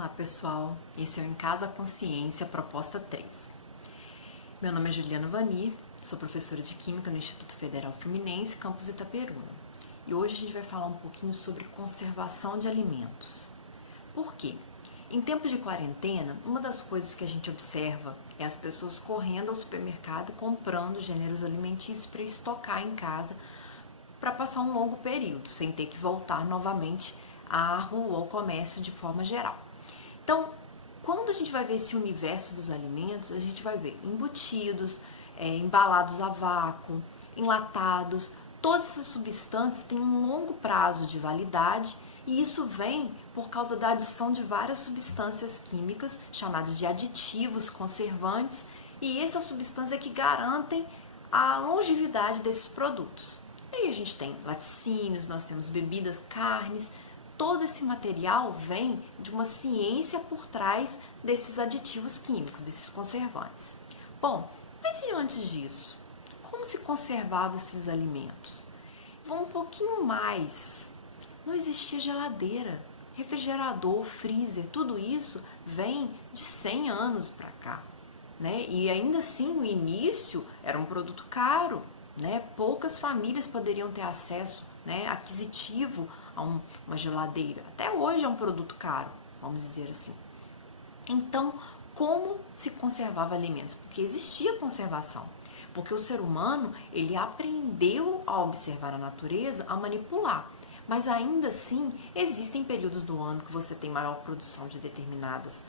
Olá pessoal, esse é o Em Casa Consciência, proposta 3. Meu nome é Juliana Vani, sou professora de Química no Instituto Federal Fluminense, campus Itaperuna. E hoje a gente vai falar um pouquinho sobre conservação de alimentos. Por quê? Em tempos de quarentena, uma das coisas que a gente observa é as pessoas correndo ao supermercado comprando gêneros alimentícios para estocar em casa para passar um longo período, sem ter que voltar novamente à rua ou ao comércio de forma geral. Então, quando a gente vai ver esse universo dos alimentos, a gente vai ver embutidos, embalados a vácuo, enlatados, todas essas substâncias têm um longo prazo de validade e isso vem por causa da adição de várias substâncias químicas chamadas de aditivos, conservantes, e essas substâncias é que garantem a longevidade desses produtos. E aí a gente tem laticínios, nós temos bebidas, carnes. Todo esse material vem de uma ciência por trás desses aditivos químicos, desses conservantes. Bom, mas e antes disso? Como se conservavam esses alimentos? Vão um pouquinho mais. Não existia geladeira, refrigerador, freezer, tudo isso vem de 100 anos para cá, né? E ainda assim, no início, era um produto caro, né? Poucas famílias poderiam ter acesso, né, aquisitivo a uma geladeira. Até hoje é um produto caro, vamos dizer assim. Então, como se conservava alimentos? Porque existia conservação. Porque o ser humano, ele aprendeu a observar a natureza, a manipular. Mas ainda assim, existem períodos do ano que você tem maior produção de determinadas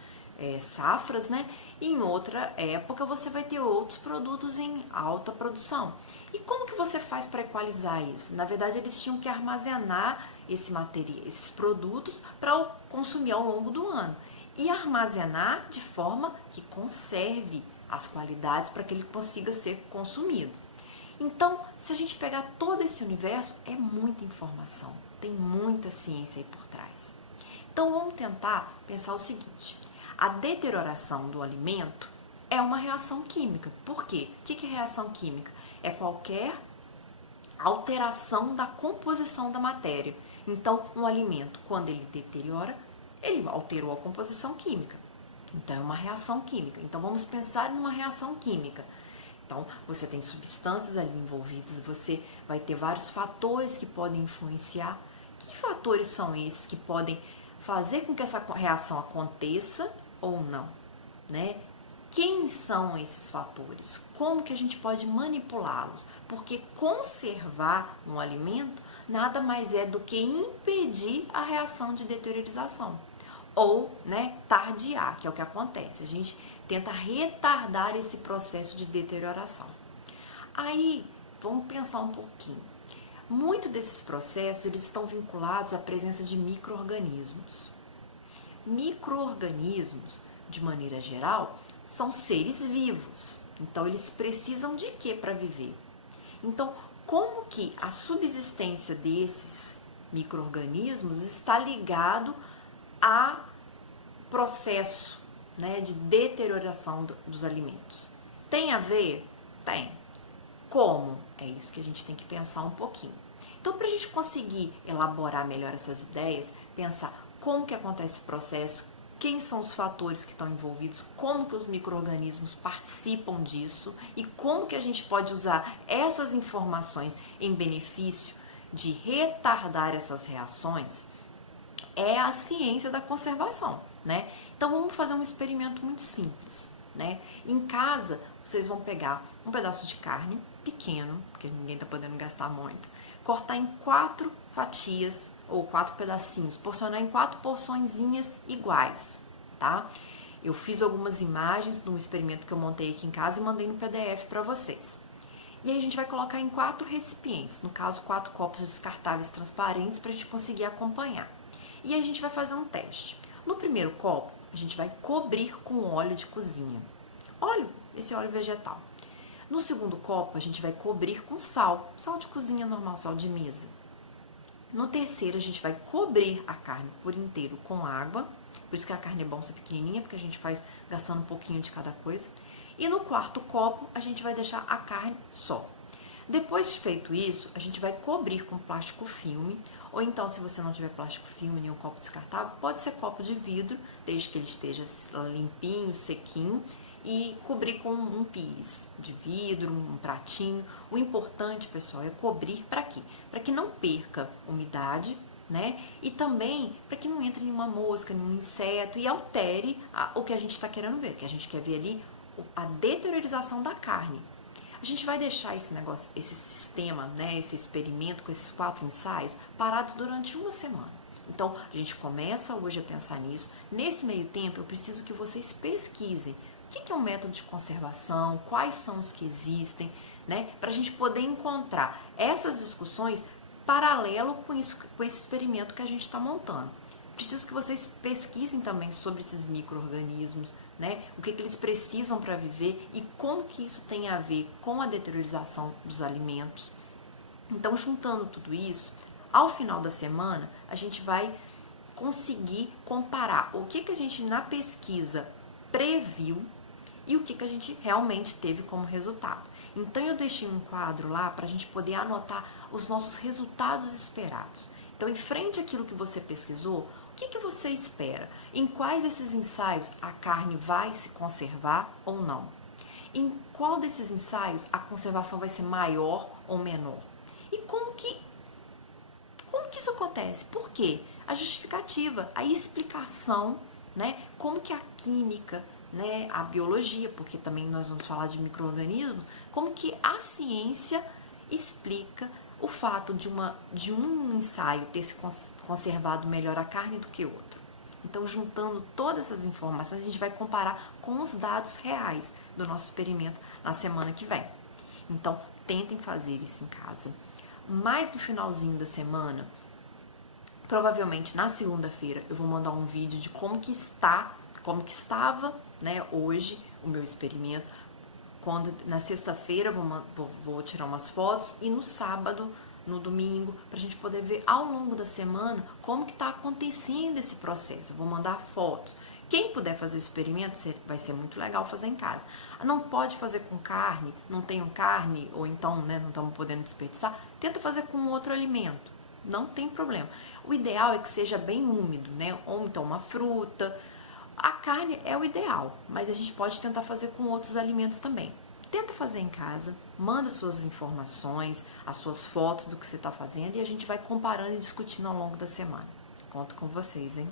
safras, né? E em outra época você vai ter outros produtos em alta produção. E como que você faz para equalizar isso? Na verdade, eles tinham que armazenar esse material, esses produtos para consumir ao longo do ano. E armazenar de forma que conserve as qualidades para que ele consiga ser consumido. Então, se a gente pegar todo esse universo, é muita informação, tem muita ciência aí por trás. Então, vamos tentar pensar o seguinte: a deterioração do alimento é uma reação química. Por quê? O que é reação química? É qualquer alteração da composição da matéria. Então, um alimento, quando ele deteriora, ele alterou a composição química. Então, é uma reação química. Então, vamos pensar numa reação química. Então, você tem substâncias ali envolvidas, você vai ter vários fatores que podem influenciar. Que fatores são esses que podem fazer com que essa reação aconteça ou não, né? Quem são esses fatores? Como que a gente pode manipulá-los? Porque conservar um alimento nada mais é do que impedir a reação de deteriorização. Ou, né, tardiar, que é o que acontece. A gente tenta retardar esse processo de deterioração. Aí, vamos pensar um pouquinho. Muito desses processos, eles estão vinculados à presença de micro-organismos. Micro-organismos, de maneira geral, são seres vivos. Então, eles precisam de quê para viver? Então, como que a subsistência desses micro-organismos está ligado a processo, né, de deterioração dos alimentos? Tem a ver? Tem. Como? É isso que a gente tem que pensar um pouquinho. Então, para a gente conseguir elaborar melhor essas ideias, pensar como que acontece esse processo, quem são os fatores que estão envolvidos, como que os micro-organismos participam disso e como que a gente pode usar essas informações em benefício de retardar essas reações, é a ciência da conservação, né? Então, vamos fazer um experimento muito simples, né? Em casa, vocês vão pegar um pedaço de carne pequeno, porque ninguém tá podendo gastar muito, cortar em 4 fatias ou 4 pedacinhos, porcionar em 4 porçõezinhas iguais, tá? Eu fiz algumas imagens de um experimento que eu montei aqui em casa e mandei no PDF para vocês. E aí a gente vai colocar em 4 recipientes, no caso 4 copos descartáveis transparentes para a gente conseguir acompanhar. E aí a gente vai fazer um teste. No primeiro copo, a gente vai cobrir com óleo de cozinha. Óleo, esse óleo vegetal. No segundo copo, a gente vai cobrir com sal. Sal de cozinha normal, sal de mesa. No terceiro, a gente vai cobrir a carne por inteiro com água. Por isso que a carne é bom ser pequenininha, porque a gente faz gastando um pouquinho de cada coisa. E no quarto copo, a gente vai deixar a carne só. Depois de feito isso, a gente vai cobrir com plástico filme, ou então, se você não tiver plástico filme nem um copo descartável, pode ser copo de vidro, desde que ele esteja limpinho, sequinho, e cobrir com um pires de vidro, um pratinho. O importante, pessoal, é cobrir para quê? Para que não perca umidade, né? E também para que não entre nenhuma mosca, nenhum inseto e altere o que a gente está querendo ver, que a gente quer ver ali a deteriorização da carne. A gente vai deixar esse negócio, esse sistema, né, esse experimento com esses 4 ensaios parado durante uma semana. Então, a gente começa hoje a pensar nisso. Nesse meio tempo, eu preciso que vocês pesquisem o que é um método de conservação, quais são os que existem, né, para a gente poder encontrar essas discussões paralelo com isso, com esse experimento que a gente está montando. Preciso que vocês pesquisem também sobre esses micro-organismos, né? O que eles precisam para viver e como que isso tem a ver com a deteriorização dos alimentos. Então, juntando tudo isso, ao final da semana, a gente vai conseguir comparar o que a gente na pesquisa previu e o que a gente realmente teve como resultado. Então, eu deixei um quadro lá para a gente poder anotar os nossos resultados esperados. Então, em frente àquilo que você pesquisou, o que você espera? Em quais desses ensaios a carne vai se conservar ou não? Em qual desses ensaios a conservação vai ser maior ou menor? E como que isso acontece? Por quê? A justificativa, a explicação, né? Como que a química, né? A biologia, porque também nós vamos falar de micro-organismos, como que a ciência explica o fato de um ensaio ter se conservado melhor a carne do que outro. Então, juntando todas essas informações, a gente vai comparar com os dados reais do nosso experimento na semana que vem. Então, tentem fazer isso em casa. Mais no finalzinho da semana, provavelmente na segunda-feira, eu vou mandar um vídeo de como que estava, né, hoje o meu experimento. Quando na sexta-feira vou tirar umas fotos e no sábado, no domingo, para a gente poder ver ao longo da semana como que está acontecendo esse processo. Eu vou mandar fotos. Quem puder fazer o experimento, vai ser muito legal fazer em casa. Não pode fazer com carne, não tenho carne, ou então, né, não estamos podendo desperdiçar, tenta fazer com outro alimento. Não tem problema. O ideal é que seja bem úmido, né? Ou então uma fruta. A carne é o ideal, mas a gente pode tentar fazer com outros alimentos também. Tenta fazer em casa, manda suas informações, as suas fotos do que você está fazendo e a gente vai comparando e discutindo ao longo da semana. Conto com vocês, hein?